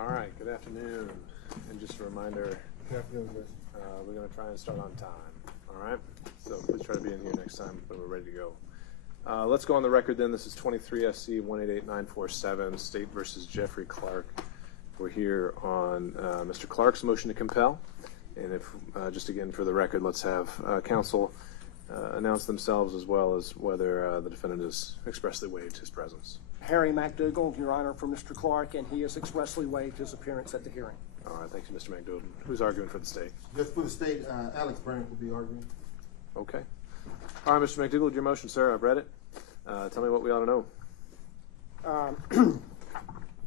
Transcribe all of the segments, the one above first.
All right, good afternoon. And just a reminder, we're going to try and start on time. All right? So please try to be in here next time when we're ready to go. Let's go on the record then. This is 23 SC 188947, State versus Jeffrey Clark. We're here on Mr. Clark's motion to compel. And if, just again for the record, let's have counsel announce themselves as well as whether the defendant has expressly waived his presence. Harry McDougall, Your Honor, for Mr. Clark, and he has expressly waived his appearance at the hearing. All right, thank you, Mr. McDougall. Who's arguing for the state? Just for the state, Alex Brandt will be arguing. Okay. All right, Mr. McDougall, your motion, sir. I've read it. Tell me what we ought to know.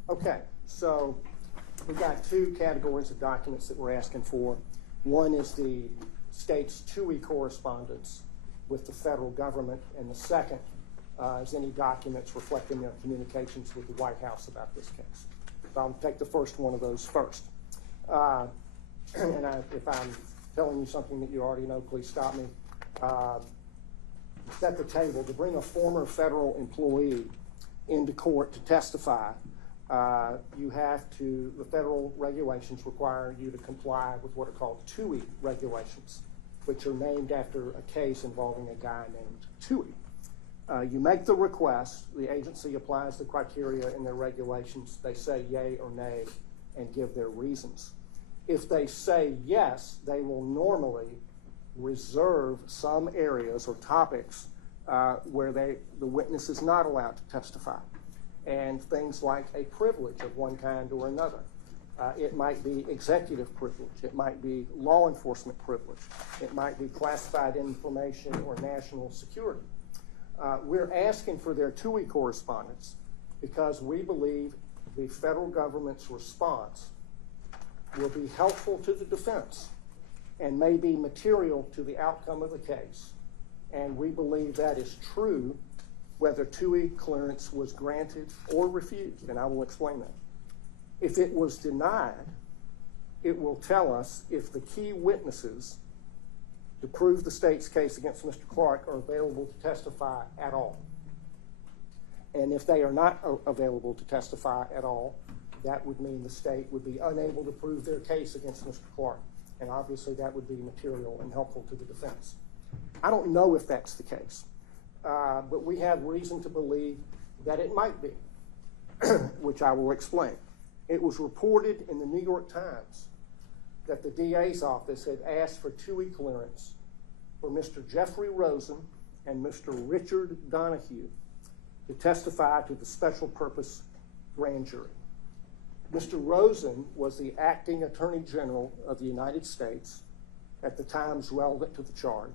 Okay, so we've got two categories of documents that we're asking for. One is the state's two-way correspondence with the federal government, and the second is any documents reflecting their communications with the White House about this case. So I'll take the first one of those first. If I'm telling you something that you already know, please stop me. Set the table. To bring a former federal employee into court to testify, you have to, the federal regulations require you to comply with what are called TUI regulations, which are named after a case involving a guy named Tui. You make the request, the agency applies the criteria in their regulations, they say yay or nay and give their reasons. If they say yes, they will normally reserve some areas or topics where the witness is not allowed to testify, and things like a privilege of one kind or another. It might be executive privilege, it might be law enforcement privilege, it might be classified information or national security. We're asking for their TUI correspondence because we believe the federal government's response will be helpful to the defense and may be material to the outcome of the case. And we believe that is true whether TUI clearance was granted or refused, and I will explain that. If it was denied, it will tell us if the key witnesses to prove the state's case against Mr. Clark are available to testify at all. And if they are not available to testify at all, that would mean the state would be unable to prove their case against Mr. Clark. And obviously that would be material and helpful to the defense. I don't know if that's the case, but we have reason to believe that it might be, which I will explain. It was reported in the New York Times that the DA's office had asked for TUI clearance for Mr. Jeffrey Rosen and Mr. Richard Donahue to testify to the special purpose grand jury. Mr. Rosen was the acting Attorney General of the United States at the times relevant to the charge,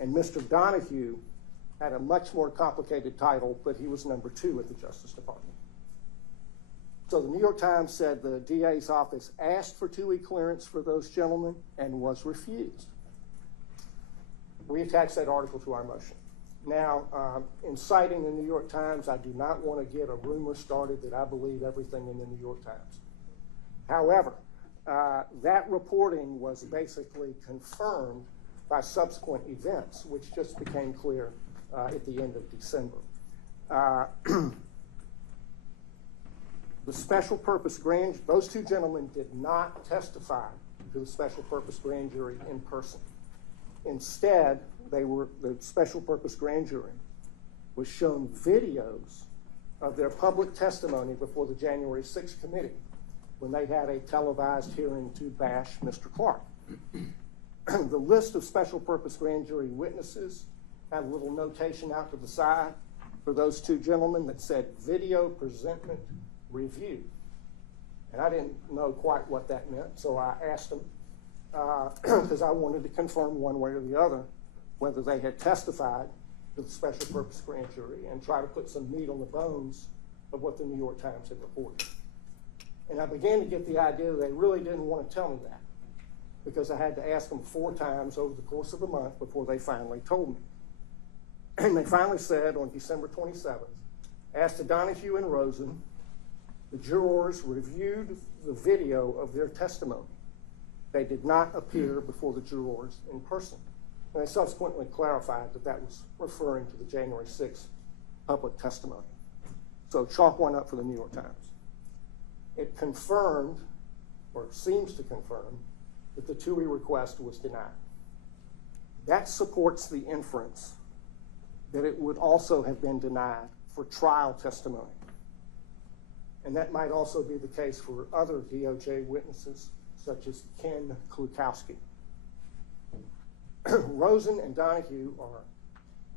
and Mr. Donahue had a much more complicated title, but he was number 2 at the Justice Department. So the New York Times said the DA's office asked for TUI clearance for those gentlemen and was refused. We attached that article to our motion. Now, in citing the New York Times, I do not want to get a rumor started that I believe everything in the New York Times. However, that reporting was basically confirmed by subsequent events, which just became clear at the end of December. The special purpose grand, those two gentlemen did not testify to the special purpose grand jury in person. Instead, the special purpose grand jury was shown videos of their public testimony before the January 6th committee when they had a televised hearing to bash Mr. Clark. The list of special purpose grand jury witnesses had a little notation out to the side for those two gentlemen that said video presentment review. And I didn't know quite what that meant, so I asked them because I wanted to confirm one way or the other whether they had testified to the special purpose grand jury and try to put some meat on the bones of what the New York Times had reported. And I began to get the idea that they really didn't want to tell me that because I had to ask them 4 times over the course of a month before they finally told me. And they finally said on December 27th, as to Donahue and Rosen, the jurors reviewed the video of their testimony. They did not appear before the jurors in person. And they subsequently clarified that that was referring to the January 6th public testimony. So chalk one up for the New York Times. it confirmed, or seems to confirm, that the TUI request was denied. That supports the inference that it would also have been denied for trial testimony. And that might also be the case for other DOJ witnesses, such as Ken Klukowski. Rosen and Donahue are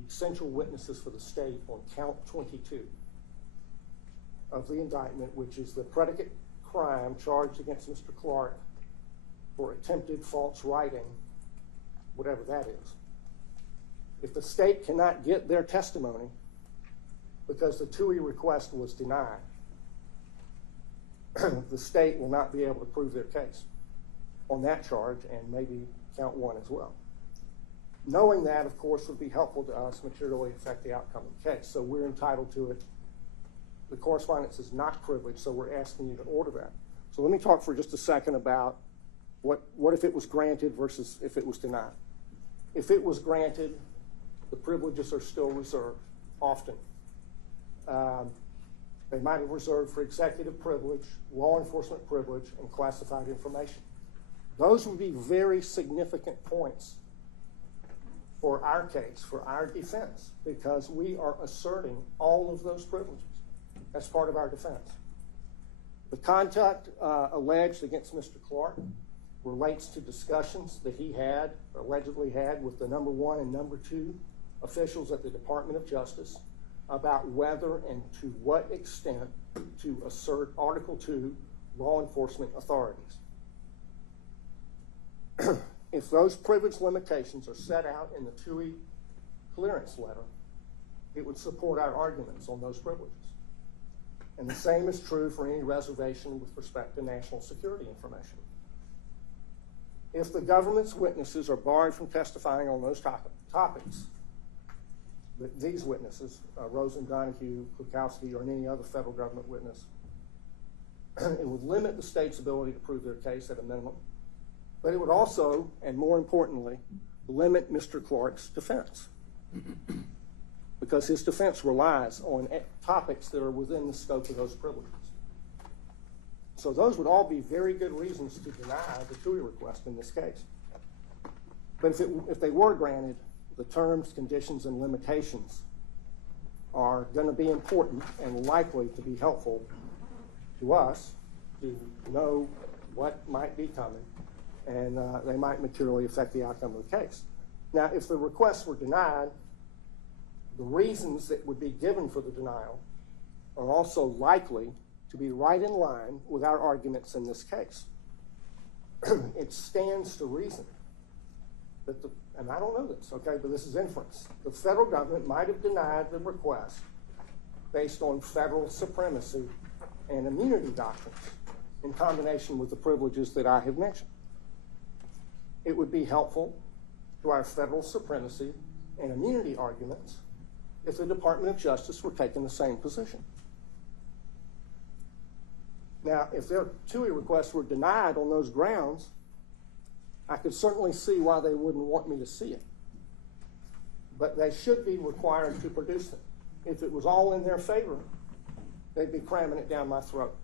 essential witnesses for the state on count 22 of the indictment, which is the predicate crime charged against Mr. Clark for attempted false writing, whatever that is. If the state cannot get their testimony because the TUI request was denied, the state will not be able to prove their case on that charge and maybe count 1 as well. Knowing that, of course, would be helpful to us, materially affect the outcome of the case. So we're entitled to it. The correspondence is not privileged, so we're asking you to order that. So let me talk for just a second about what if it was granted versus if it was denied. If it was granted, the privileges are still reserved, often. They might have reserved for executive privilege, law enforcement privilege, and classified information. Those would be very significant points for our case, for our defense, because we are asserting all of those privileges as part of our defense. The conduct alleged against Mr. Clark relates to discussions that he had, allegedly had, with the number 1 and number 2 officials at the Department of Justice about whether and to what extent to assert Article 2 law enforcement authorities. If those privilege limitations are set out in the TUI clearance letter, it would support our arguments on those privileges. And the same is true for any reservation with respect to national security information. If the government's witnesses are barred from testifying on those topics, that these witnesses, Rosen, Donahue, Klukowski, or any other federal government witness, it would limit the state's ability to prove their case at a minimum. But it would also, and more importantly, limit Mr. Clark's defense, because his defense relies on topics that are within the scope of those privileges. So those would all be very good reasons to deny the TUI request in this case. But if they were granted, the terms, conditions, and limitations are going to be important and likely to be helpful to us to know what might be coming, and they might materially affect the outcome of the case. Now, if the requests were denied, the reasons that would be given for the denial are also likely to be right in line with our arguments in this case. It stands to reason that and I don't know this, okay, but this is inference. The federal government might have denied the request based on federal supremacy and immunity doctrines in combination with the privileges that I have mentioned. It would be helpful to our federal supremacy and immunity arguments if the Department of Justice were taking the same position. Now, if their TUI requests were denied on those grounds, I could certainly see why they wouldn't want me to see it. But they should be required to produce it. If it was all in their favor, they'd be cramming it down my throat.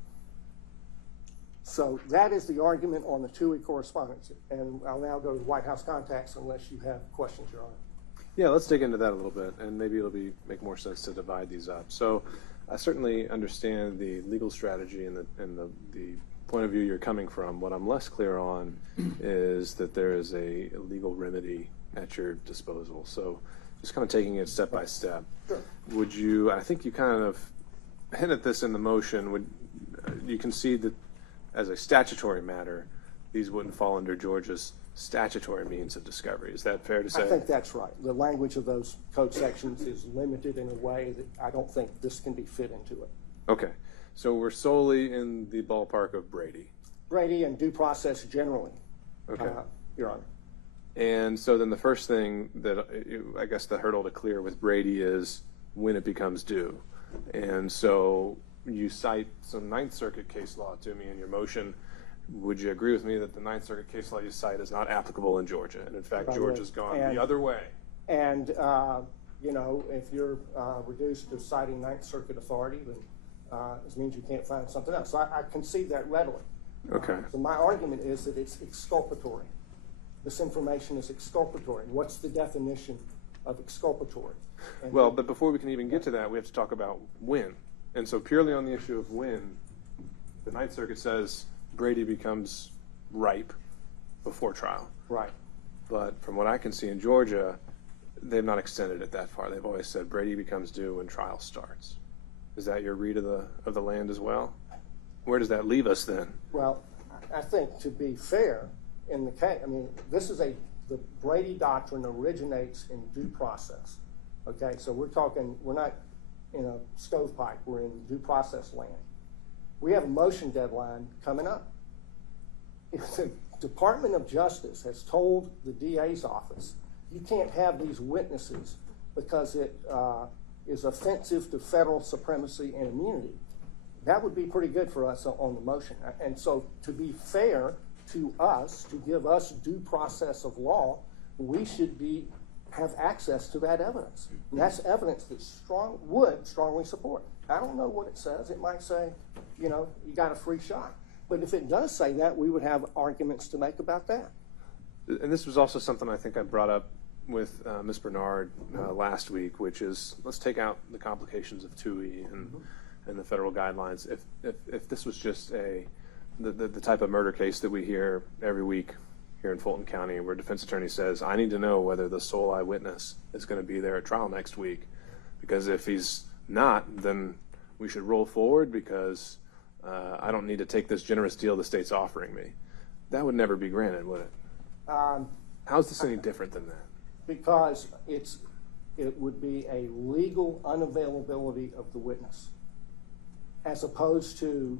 So that is the argument on the TUI correspondence. And I'll now go to White House contacts unless you have questions, Your Honor. Yeah, let's dig into that a little bit, and maybe it'll make more sense to divide these up. So I certainly understand the legal strategy and the point of view you're coming from. What I'm less clear on is that there is a legal remedy at your disposal. So just kind of taking it step by step. Sure. Would you, I think you kind of hinted this in the motion, would you concede that as a statutory matter, these wouldn't fall under Georgia's statutory means of discovery? Is that fair to say? I think that's right. The language of those code sections is limited in a way that I don't think this can be fit into it. Okay. So we're solely in the ballpark of Brady. Brady and due process generally, Okay. Your Honor. And so then the first thing that I guess the hurdle to clear with Brady is when it becomes due. And so you cite some Ninth Circuit case law to me in your motion. Would you agree with me that the Ninth Circuit case law you cite is not applicable in Georgia? And in fact, Georgia's gone the other way. And, you know, if you're reduced to citing Ninth Circuit authority, then it means you can't find something else. So I concede that readily. Okay. So my argument is that it's exculpatory. This information is exculpatory. What's the definition of exculpatory? And Well, but before we can even get to that, we have to talk about when. And so purely on the issue of when, the Ninth Circuit says Brady becomes ripe before trial. right. But from what I can see in Georgia, they've not extended it that far. They've always said Brady becomes due when trial starts. Is that your read of the land as well? Where does that leave us then? Well, I think to be fair, in the case, I mean, the Brady doctrine originates in due process. Okay, so we're not in a stovepipe, we're in due process land. We have a motion deadline coming up. If the Department of Justice has told the DA's office, you can't have these witnesses because it is offensive to federal supremacy and immunity, that would be pretty good for us on the motion. And so to be fair to us, to give us due process of law, we should have access to that evidence. And that's evidence that would strongly support. I don't know what it says. It might say, you got a free shot. But if it does say that, we would have arguments to make about that. And this was also something I think I brought up with Ms. Bernard last week, which is let's take out the complications of TUI and the federal guidelines. If this was just the type of murder case that we hear every week here in Fulton County, where a defense attorney says, I need to know whether the sole eyewitness is going to be there at trial next week, because if he's not, then we should roll forward because I don't need to take this generous deal the state's offering me. That would never be granted, would it? How's this any different than that? Because it would be a legal unavailability of the witness, as opposed to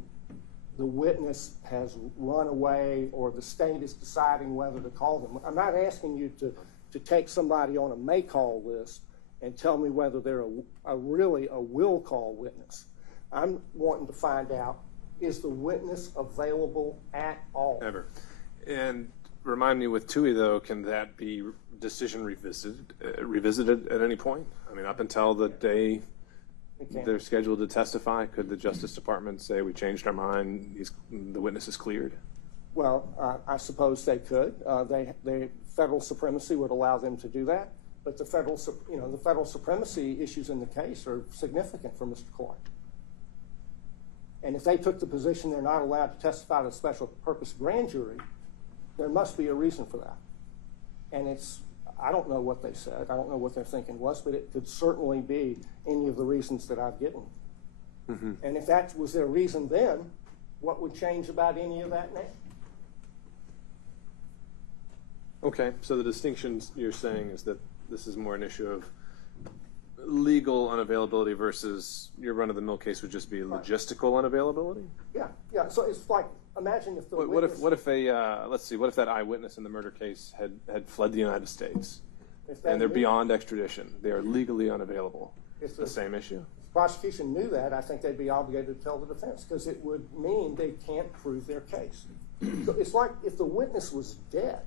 the witness has run away or the state is deciding whether to call them. I'm not asking you to take somebody on a may call list and tell me whether they're really a will call witness. I'm wanting to find out, is the witness available at all? Ever. And remind me with TUI, though, can that be decision revisited at any point? I mean, up until the day they're scheduled to testify, could the Justice Department say, we changed our mind, the witness is cleared? Well, I suppose they could. Federal supremacy would allow them to do that, but the federal supremacy issues in the case are significant for Mr. Clark. And if they took the position they're not allowed to testify to a special purpose grand jury, there must be a reason for that. And I don't know what they said. I don't know what their thinking was, but it could certainly be any of the reasons that I've given. Mm-hmm. And if that was their reason then, what would change about any of that now? Okay, so the distinction you're saying is that this is more an issue of legal unavailability versus your run-of-the-mill case would just be logistical unavailability? Yeah. So it's like, imagine if the what if that eyewitness in the murder case had fled the United States and they're beyond extradition? They are legally unavailable. It's the same issue? If the prosecution knew that, I think they'd be obligated to tell the defense because it would mean they can't prove their case. So it's like if the witness was dead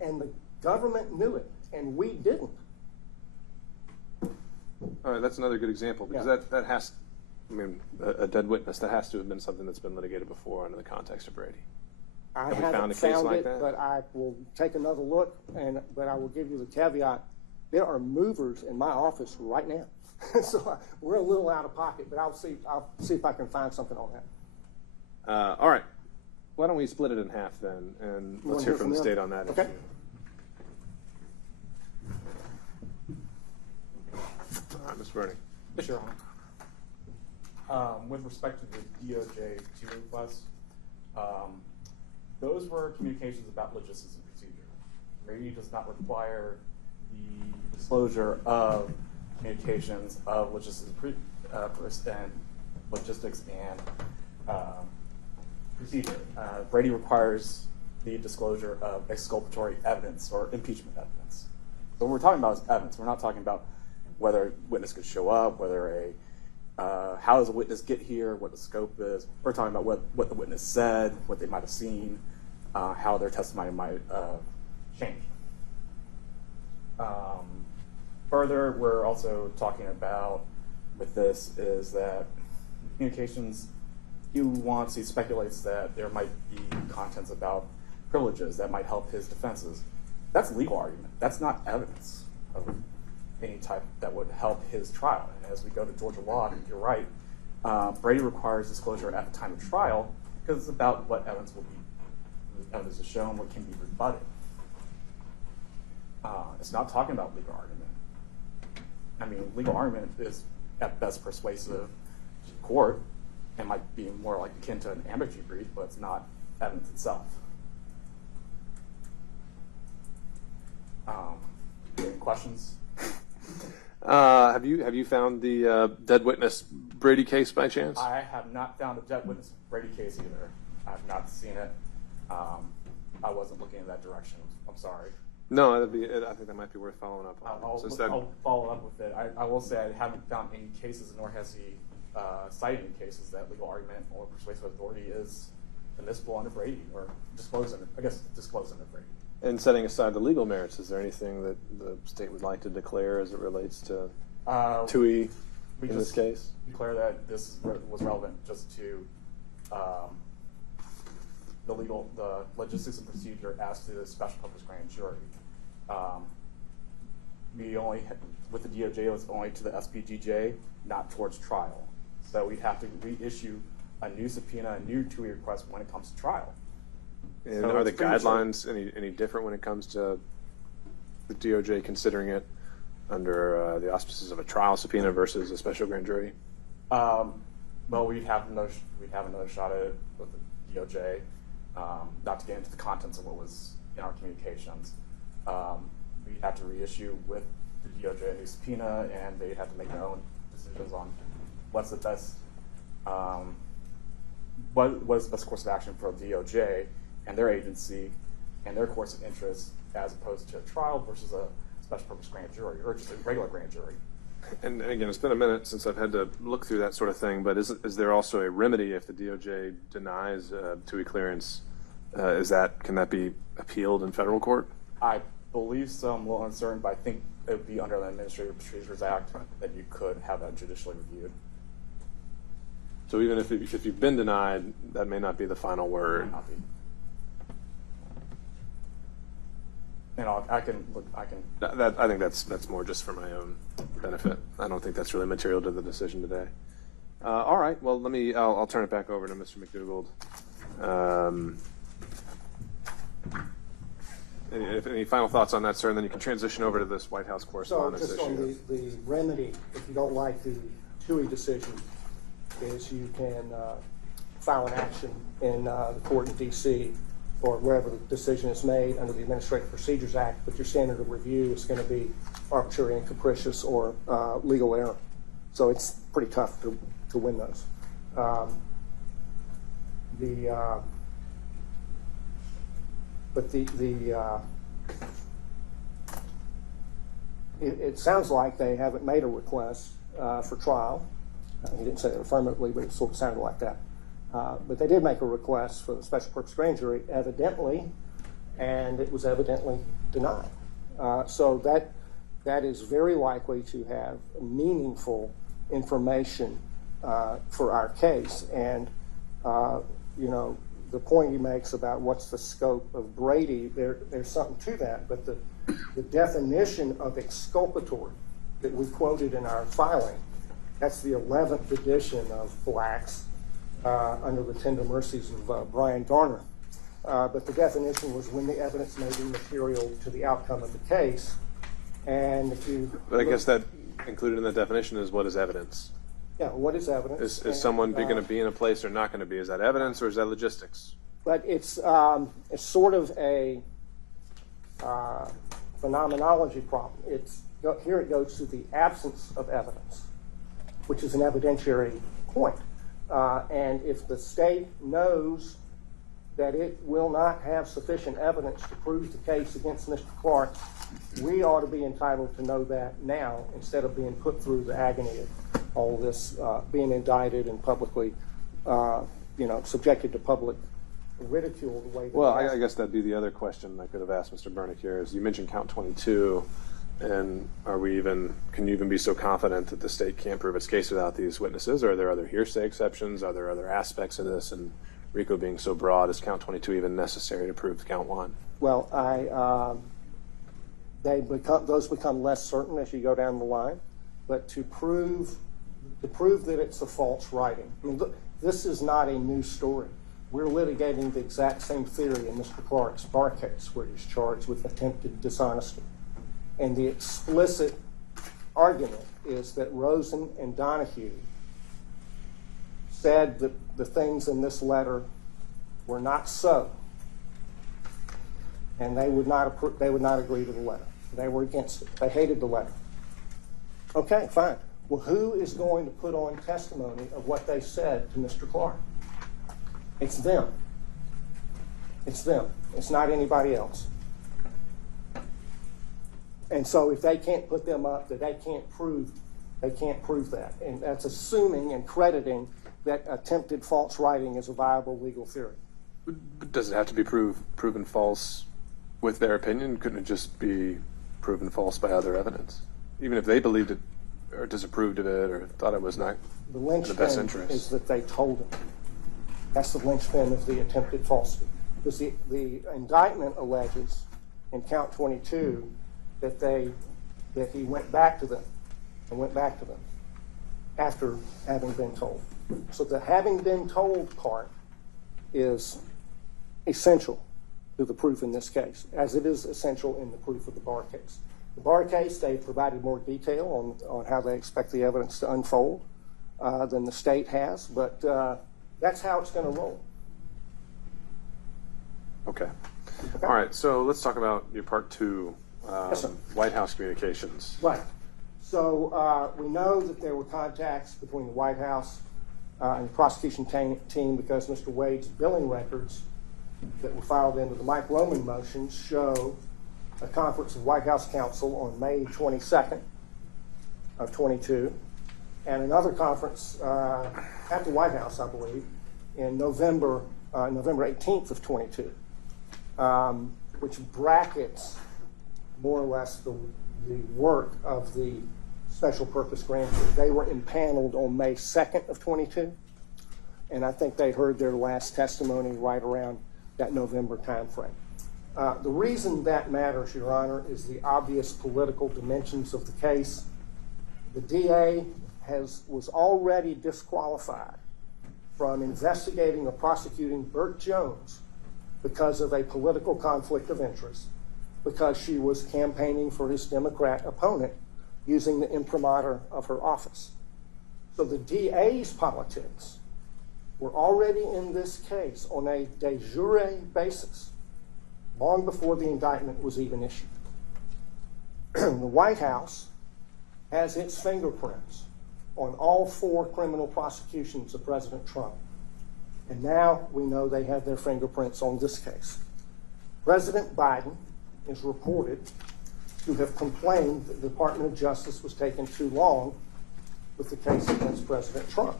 and the government knew it and we didn't. All right, that's another good example because that has, a dead witness, that has to have been something that's been litigated before under the context of Brady. I have haven't found a case like it, that? But I will take another look, but I will give you the caveat. There are movers in my office right now. So we're a little out of pocket, but I'll see if I can find something on that. All right. Why don't we split it in half then, and let's hear from the state on that issue. All right, Mr. Bernie. Sure. With respect to the DOJ 2 requests, those were communications about logistics and procedure. Brady does not require the disclosure of communications of logistics and procedure. Brady requires the disclosure of exculpatory evidence or impeachment evidence. So what we're talking about is evidence. We're not talking about whether a witness could show up, how does a witness get here, what the scope is. We're talking about what the witness said, what they might have seen, how their testimony might change. Further, we're also talking about with this is that communications, he speculates that there might be contents about privileges that might help his defenses. That's a legal argument. That's not evidence of any type that would help his trial. And as we go to Georgia law, you're right, Brady requires disclosure at the time of trial because it's about what evidence will be, evidence is shown, what can be rebutted. It's not talking about legal argument. I mean, legal argument is at best persuasive to court and might be more like akin to an amicus brief, but it's not evidence itself. Any questions? Have you found the dead witness Brady case by chance? I have not found a dead witness Brady case either. I have not seen it. I wasn't looking in that direction. I'm sorry. No, I think that might be worth following up on. I'll follow up with it. I will say I haven't found any cases, nor has he cited any cases that legal argument or persuasive authority is admissible under Brady or disclosed under Brady. And setting aside the legal merits, is there anything that the state would like to declare as it relates to TUI in this case? Declare that this was relevant just to the logistics and procedure as to the special purpose grand jury. We only with the DOJ, it was only to the SPGJ, not towards trial. So we'd have to reissue a new subpoena, a new TUI request when it comes to trial. And So are the it's premature. guidelines any different when it comes to the DOJ considering it under the auspices of a trial subpoena versus a special grand jury? Well, we'd have another shot at it with the DOJ. Not to get into the contents of what was in our communications. We'd have to reissue with the DOJ a new subpoena, and they'd have to make their own decisions on what's the best, what is the best course of action for the DOJ and their agency and their course of interest as opposed to a trial versus a special purpose grand jury or just a regular grand jury. And again, it's been a minute since I've had to look through that sort of thing, but is there also a remedy if the DOJ denies TUI clearance? Can that be appealed in federal court? I believe so. I'm a little uncertain, but I think it would be under the Administrative Procedures Act that you could have that judicially reviewed. So even if you've been denied, that may not be the final word. Might not be. And I can. I think that's more just for my own benefit. I don't think that's really material to the decision today. All right. Well, I'll turn it back over to Mr. McDougald. Any final thoughts on that, sir? And then you can transition over to this White House So correspondence just issue. on the remedy, if you don't like the TUI decision, is you can file an action in the court in D.C. or wherever the decision is made under the Administrative Procedures Act, but your standard of review is going to be arbitrary and capricious or legal error. So it's pretty tough to win those. It sounds like they haven't made a request for trial. He didn't say it affirmatively, but it sort of sounded like that. But they did make a request for the special purpose grand jury, evidently, and it was evidently denied. So that is very likely to have meaningful information for our case. And the point he makes about what's the scope of Brady, there's something to that. But the definition of exculpatory that we quoted in our filing, that's the 11th edition of Black's under the tender mercies of Brian Garner. But the definition was when the evidence may be material to the outcome of the case. And if you But I guess that included in the definition is what is evidence? Yeah, what is evidence? Is someone going to be in a place or not going to be? Is that evidence or is that logistics? But it's sort of a phenomenology problem. Here it goes to the absence of evidence, which is an evidentiary point. And if the state knows that it will not have sufficient evidence to prove the case against Mr. Clark, we ought to be entitled to know that now instead of being put through the agony of all this, being indicted and publicly, subjected to public ridicule the way that Well, I guess that'd be the other question I could have asked Mr. Bernick here is you mentioned count 22 And can you even be so confident that the state can't prove its case without these witnesses? Are there other hearsay exceptions? Are there other aspects of this? And RICO being so broad, is count 22 even necessary to prove count 1? Well, those become less certain as you go down the line. But to prove that it's a false writing, I mean, look, this is not a new story. We're litigating the exact same theory in Mr. Clark's bar case, where he's charged with attempted dishonesty. And the explicit argument is that Rosen and Donahue said that the things in this letter were not so, and they would not agree to the letter. They were against it. They hated the letter. Okay, fine. Well, who is going to put on testimony of what they said to Mr. Clark? It's them. It's them. It's not anybody else. And so if they can't put them up, that they can't prove that. And that's assuming and crediting that attempted false writing is a viable legal theory. But does it have to be proven false with their opinion? Couldn't it just be proven false by other evidence? Even if they believed it or disapproved of it or thought it was not in the best interest. Is that they told him. That's the linchpin of the attempted falsity. Because the indictment alleges in count 22 that he went back to them after having been told. So the having been told part is essential to the proof in this case, as it is essential in the proof of the bar case. The bar case, they provided more detail on how they expect the evidence to unfold than the state has, but that's how it's going to roll. Okay. All right, so let's talk about your part 2, Yes, sir. White House communications. Right. So we know that there were contacts between the White House and the prosecution team because Mr. Wade's billing records that were filed into the Mike Roman motion show a conference of White House counsel on May 22nd of 22, and another conference at the White House, I believe, in November 18th of 22, which brackets more or less the work of the special purpose grand jury. They were impaneled on May 2nd of 22, and I think they heard their last testimony right around that November time frame. The reason that matters, Your Honor, is the obvious political dimensions of the case. The DA was already disqualified from investigating or prosecuting Burt Jones because of a political conflict of interest, because she was campaigning for his Democrat opponent using the imprimatur of her office. So the DA's politics were already in this case on a de jure basis long before the indictment was even issued. The White House has its fingerprints on all 4 criminal prosecutions of President Trump. And now we know they have their fingerprints on this case. President Biden is reported to have complained that the Department of Justice was taking too long with the case against President Trump.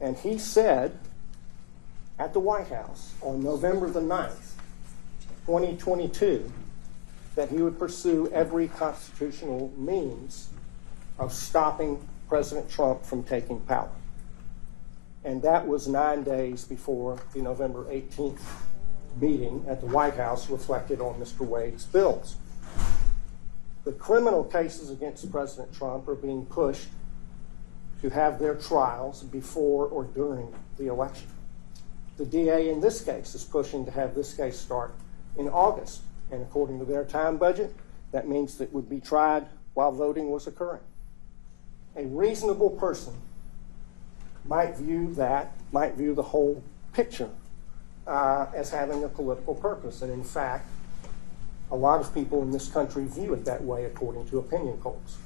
And he said at the White House on November the 9th, 2022, that he would pursue every constitutional means of stopping President Trump from taking power. And that was 9 days before the November 18th meeting at the White House reflected on Mr. Wade's bills. The criminal cases against President Trump are being pushed to have their trials before or during the election. The DA in this case is pushing to have this case start in August, and according to their time budget, that means that it would be tried while voting was occurring. A reasonable person might view the whole picture as having a political purpose, and in fact, a lot of people in this country view it that way according to opinion polls.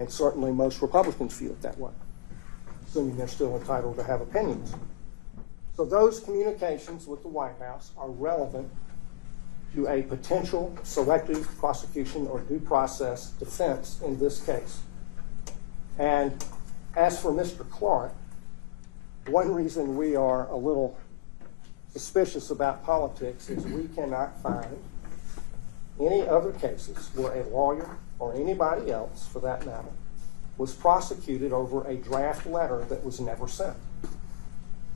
And certainly most Republicans view it that way, assuming they're still entitled to have opinions. So those communications with the White House are relevant to a potential selective prosecution or due process defense in this case. And as for Mr. Clark, one reason we are a little suspicious about politics is we cannot find any other cases where a lawyer or anybody else, for that matter, was prosecuted over a draft letter that was never sent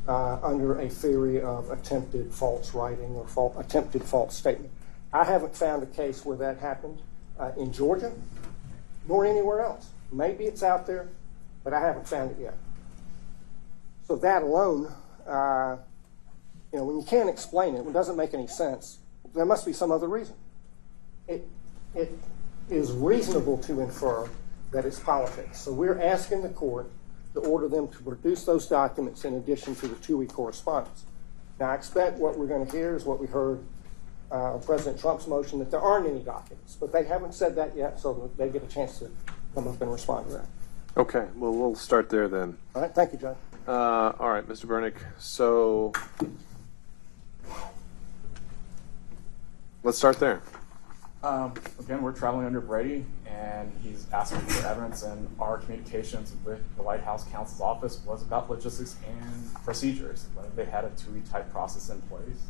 under a theory of attempted false writing or attempted false statement. I haven't found a case where that happened in Georgia nor anywhere else. Maybe it's out there, but I haven't found it yet. So that alone, when you can't explain it, when it doesn't make any sense, there must be some other reason. It is reasonable to infer that it's politics. So we're asking the court to order them to produce those documents in addition to the two-week correspondence. Now, I expect what we're going to hear is what we heard on President Trump's motion, that there aren't any documents, but they haven't said that yet, so that they get a chance to come up and respond to that. Okay, well, we'll start there then. All right, thank you, Judge. All right, Mr. Bernick, so let's start there. Again, we're traveling under Brady, and he's asking for evidence, and our communications with the White House counsel's office was about logistics and procedures. They had a two-week type process in place.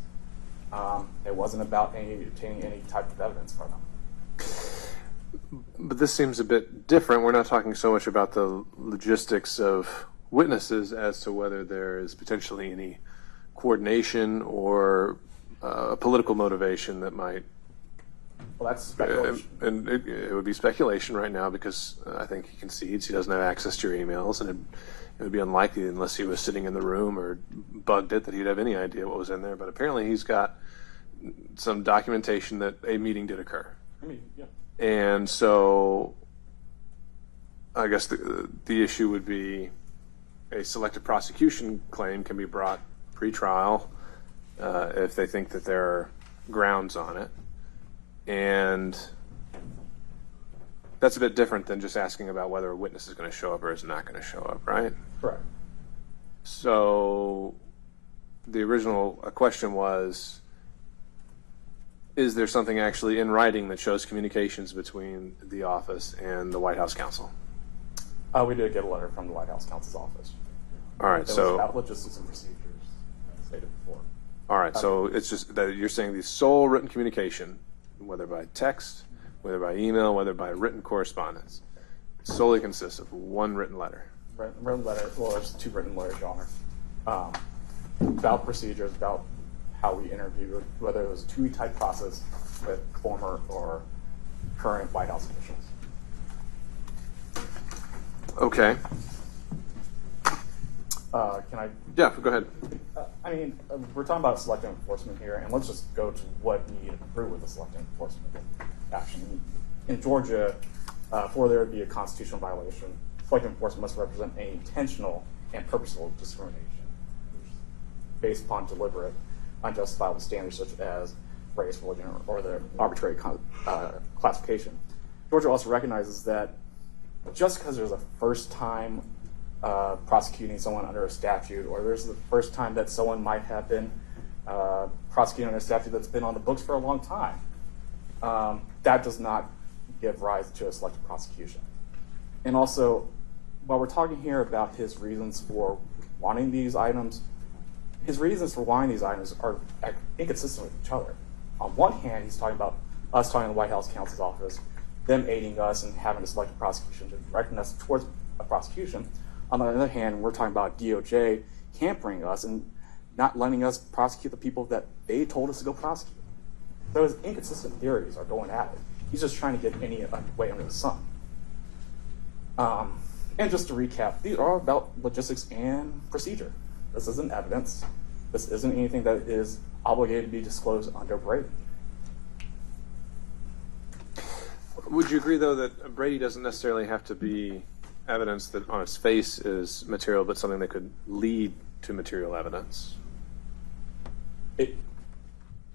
It wasn't about obtaining any type of evidence from them. But this seems a bit different. We're not talking so much about the logistics of witnesses as to whether there is potentially any coordination or political motivation that might. Well, that's speculation. And it would be speculation right now because I think he concedes he doesn't have access to your emails, and it would be unlikely unless he was sitting in the room or bugged it that he'd have any idea what was in there. But apparently he's got some documentation that a meeting did occur. Yeah. And so I guess the issue would be a selective prosecution claim can be brought pre-trial if they think that there are grounds on it. And that's a bit different than just asking about whether a witness is going to show up or is not going to show up, right? Correct. So the original question was, is there something actually in writing that shows communications between the office and the White House counsel? We did get a letter from the White House counsel's office. All right, It was so about logistics and procedures, as stated before. all right, so it's just that you're saying the sole written communication, whether by text, whether by email, whether by written correspondence, solely consists of one written letter. Written letter, well, there's two written letters, Your Honor, about procedures, about how we interviewed, whether it was a two-week type process with former or current White House officials. Okay. Can I? Yeah, go ahead. We're talking about selective enforcement here, and let's just go to what we need to prove with the selective enforcement action. In Georgia, for there to be a constitutional violation, selective enforcement must represent any intentional and purposeful discrimination based upon deliberate, unjustifiable standards such as race, religion, or the arbitrary classification. Georgia also recognizes that just because there's a first time prosecuting someone under a statute, or there's the first time that someone might have been prosecuted under a statute that's been on the books for a long time, that does not give rise to a selective prosecution. And also, while we're talking here about his reasons for wanting these items, his reasons for wanting these items are inconsistent with each other. On one hand, he's talking about us talking to the White House counsel's office, them aiding us and having a selective prosecution, directing us towards a prosecution. On the other hand, we're talking about DOJ hampering us and not letting us prosecute the people that they told us to go prosecute. Those inconsistent theories are going at it. He's just trying to get any way under the sun. And just to recap, these are all about logistics and procedure. This isn't evidence. This isn't anything that is obligated to be disclosed under Brady. Would you agree, though, that Brady doesn't necessarily have to be evidence that on its face is material, but something that could lead to material evidence?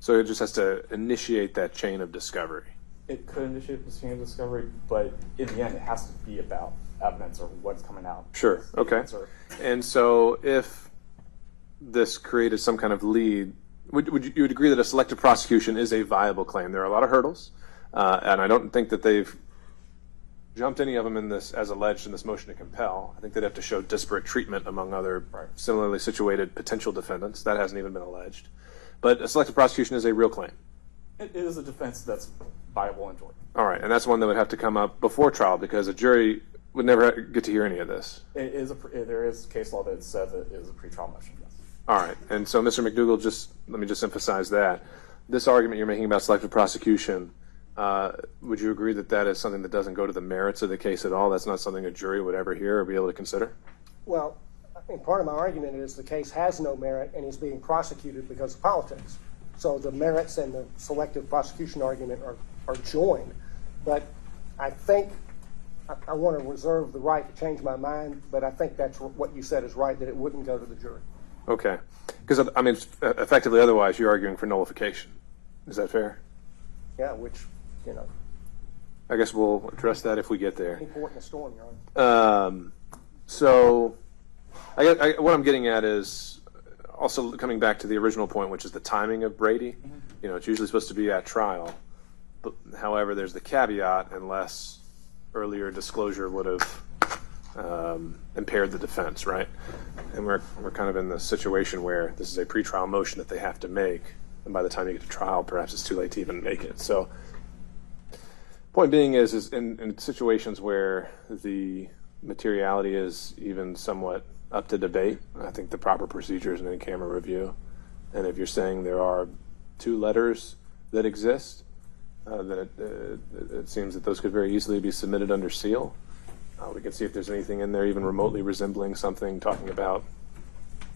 So it just has to initiate that chain of discovery. It could initiate the chain of discovery, but in the end, it has to be about evidence or what's coming out. Sure. Okay. And so if this created some kind of lead, would you agree that a selective prosecution is a viable claim? There are a lot of hurdles, and I don't think that they've jumped any of them in this as alleged in this motion to compel. I think they'd have to show disparate treatment among other similarly situated potential defendants. That hasn't even been alleged. But a selective prosecution is a real claim. It is a defense that's viable in Georgia. All right, and that's one that would have to come up before trial because a jury would never get to hear any of this. There is case law that says it is a pretrial motion, yes. All right, and so Mr. McDougall, let me just emphasize that. This argument you're making about selective prosecution, would you agree that that is something that doesn't go to the merits of the case at all? That's not something a jury would ever hear or be able to consider? Well, I think part of my argument is the case has no merit and he's being prosecuted because of politics. So the merits and the selective prosecution argument are joined. But I think I want to reserve the right to change my mind, but I think that's what you said is right, that it wouldn't go to the jury. Okay. Because, I mean, effectively otherwise you're arguing for nullification. Is that fair? Yeah, which, you know. I guess we'll address that if we get there. Important in the storm, Your Honor. So what I'm getting at is also coming back to the original point, which is the timing of Brady. Mm-hmm. You know, it's usually supposed to be at trial. But, however, there's the caveat unless earlier disclosure would have impaired the defense, right? And we're kind of in the situation where this is a pretrial motion that they have to make, and by the time you get to trial, perhaps it's too late to even make it. So, point being is in situations where the materiality is even somewhat up to debate, I think the proper procedure is an in-camera review. And if you're saying there are 2 letters that exist, then it seems that those could very easily be submitted under seal. We can see if there's anything in there even remotely resembling something talking about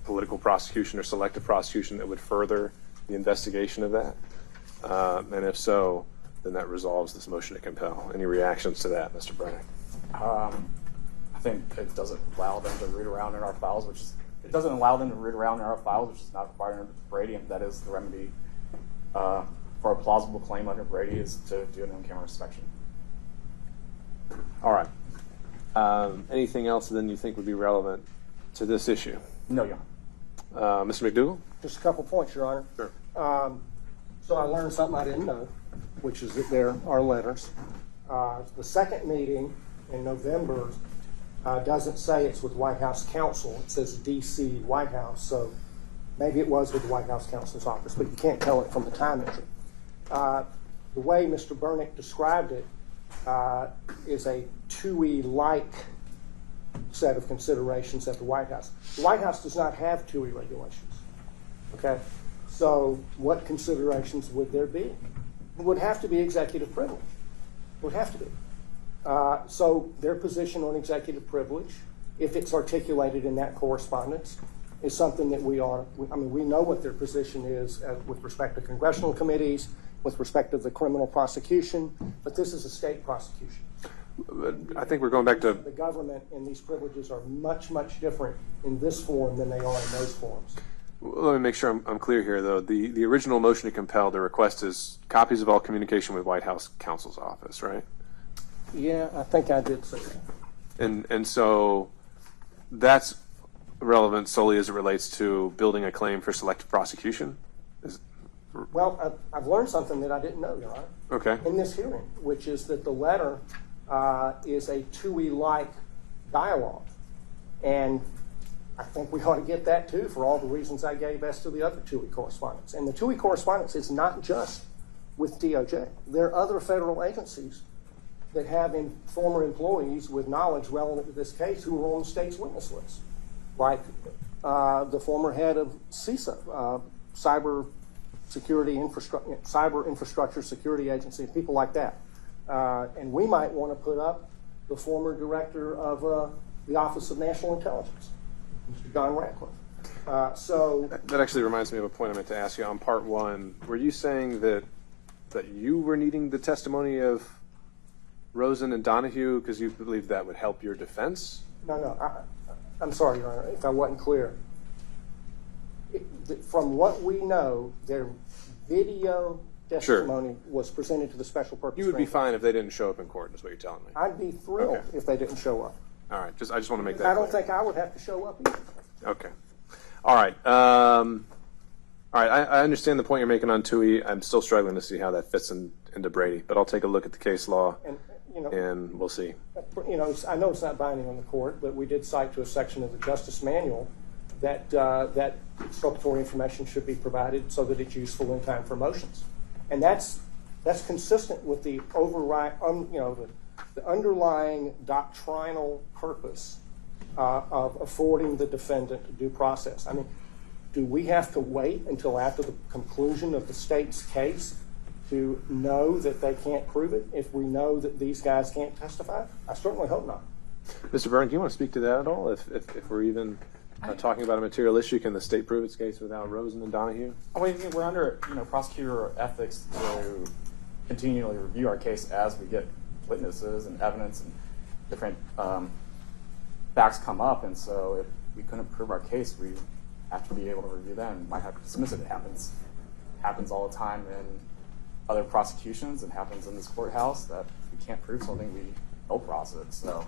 political prosecution or selective prosecution that would further the investigation of that. And if so, then that resolves this motion to compel. Any reactions to that, Mr. Brennan? I think it doesn't allow them to read around in our files, which is not required under Brady, and that is the remedy for a plausible claim under Brady is to do an in-camera inspection. All right. Anything else then you think would be relevant to this issue? No, Your Honor. Mr. McDougall? Just a couple points, Your Honor. Sure. So I learned something I didn't know, which is that there are letters. The second meeting in November doesn't say it's with White House counsel. It says D.C. White House. So maybe it was with the White House counsel's office, but you can't tell it from the time entry. The way Mr. Burnick described it is a TUI-like set of considerations at the White House. The White House does not have TUI regulations. Okay? So what considerations would there be? It would have to be executive privilege. It would have to be. So their position on executive privilege, if it's articulated in that correspondence, is something that we know what their position is with respect to congressional committees, with respect to the criminal prosecution, but this is a state prosecution. I think we're going back to... The government and these privileges are much, much different in this form than they are in those forms. Let me make sure I'm clear here, though. The original motion to compel, the request is copies of all communication with White House counsel's office, right? Yeah, I think I did say that. And so that's relevant solely as it relates to building a claim for selective prosecution? Well, I've learned something that I didn't know, Your Honor. Okay. In this hearing, which is that the letter is a TUI-like dialogue. And I think we ought to get that, too, for all the reasons I gave as to the other TUI correspondence. And the TUI correspondence is not just with DOJ. There are other federal agencies that have former employees with knowledge relevant to this case who are on the state's witness list, like the former head of CISA, Cyber Infrastructure Security Agency, people like that. And we might want to put up the former director of the Office of National Intelligence, Mr. John Ratcliffe. So that actually reminds me of a point I meant to ask you on part one. Were you saying that you were needing the testimony of Rosen and Donahue because you believed that would help your defense? No. I'm sorry, Your Honor, if I wasn't clear. From what we know, their video testimony was presented to the special purpose. You would be fine if they didn't show up in court, is what you're telling me. I'd be thrilled if they didn't show up. All right, I just want to make that I don't clear. think I would have to show up either. Okay. All right. All right, I understand the point you're making on TUI. I'm still struggling to see how that fits into Brady, but I'll take a look at the case law, and we'll see. I know it's not binding on the court, but we did cite to a section of the Justice Manual that exculpatory information should be provided so that it's useful in time for motions. And that's That's consistent with the the underlying doctrinal purpose of affording the defendant due process. I mean, do we have to wait until after the conclusion of the state's case to know that they can't prove it if we know that these guys can't testify? I certainly hope not. Mr. Byrne, do you want to speak to that at all? If we're even talking about a material issue, can the state prove its case without Rosen and Donahue? I mean, we're under prosecutor ethics to continually review our case as we get witnesses and evidence and different facts come up. And so if we couldn't prove our case, we have to be able to review that and might have to dismiss it. It happens all the time in other prosecutions and happens in this courthouse that we can't prove something, we don't process it. So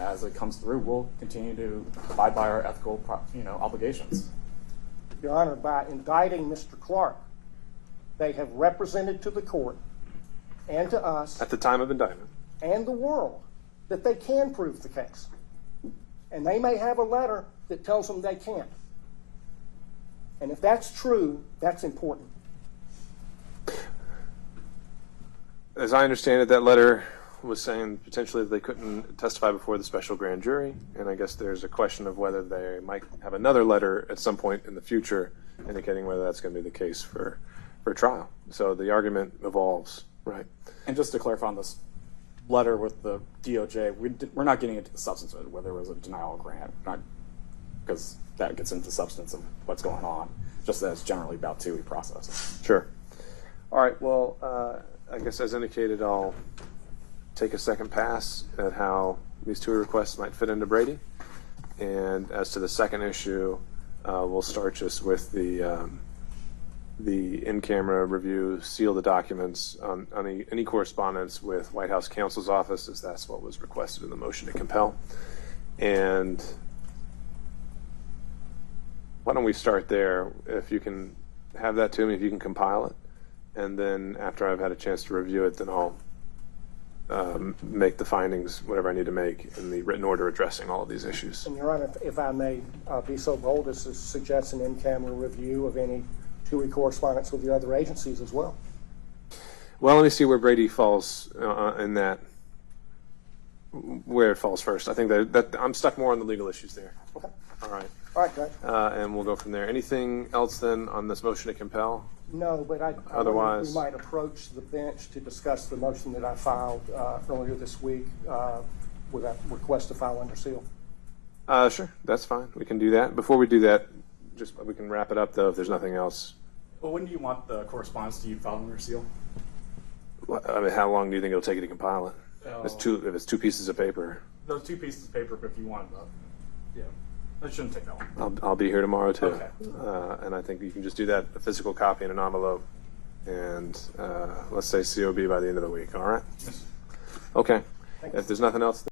as it comes through, we'll continue to abide by our ethical obligations. Your Honor, by indicting Mr. Clark, they have represented to the court and to us At the time of indictment. and the world that they can prove the case. And they may have a letter that tells them they can't. And if that's true, that's important. As I understand it, that letter was saying potentially that they couldn't testify before the special grand jury, and I guess there's a question of whether they might have another letter at some point in the future indicating whether that's going to be the case for trial. So the argument evolves, right? And just to clarify on this letter with the DOJ, we're not getting into the substance of it, whether it was a denial of grant, because that gets into the substance of what's going on, just that it's generally about two-week process. Sure. All right, well, I guess as indicated, I'll take a second pass at how these two requests might fit into Brady. And as to the second issue, we'll start just with the in-camera review, seal the documents on any correspondence with White House counsel's office, as that's what was requested in the motion to compel. And why don't we start there? If you can have that to me, if you can compile it, and then after I've had a chance to review it, then I'll make the findings, whatever I need to make, in the written order addressing all of these issues. And Your Honor, if I may be so bold as to suggest an in-camera review of any two-week correspondence with the other agencies as well. Well, let me see where Brady falls in that, where it falls first. I think that I'm stuck more on the legal issues there. Okay. All right. All right, great. And we'll go from there. Anything else then on this motion to compel? No, but I Otherwise- we might approach the bench to discuss the motion that I filed earlier this week with a request to file under seal. Sure, that's fine. We can do that. Before we do that, just we can wrap it up though if there's nothing else. Well, when do you want the correspondence to you filed under seal? I mean, how long do you think it'll take you to compile it? If it's two pieces of paper. Those two pieces of paper, but if you want yeah, that shouldn't take that long. I'll be here tomorrow too. Okay. And I think you can just do that, a physical copy in an envelope, and let's say COB by the end of the week. All right? Yes. Okay. If there's nothing else.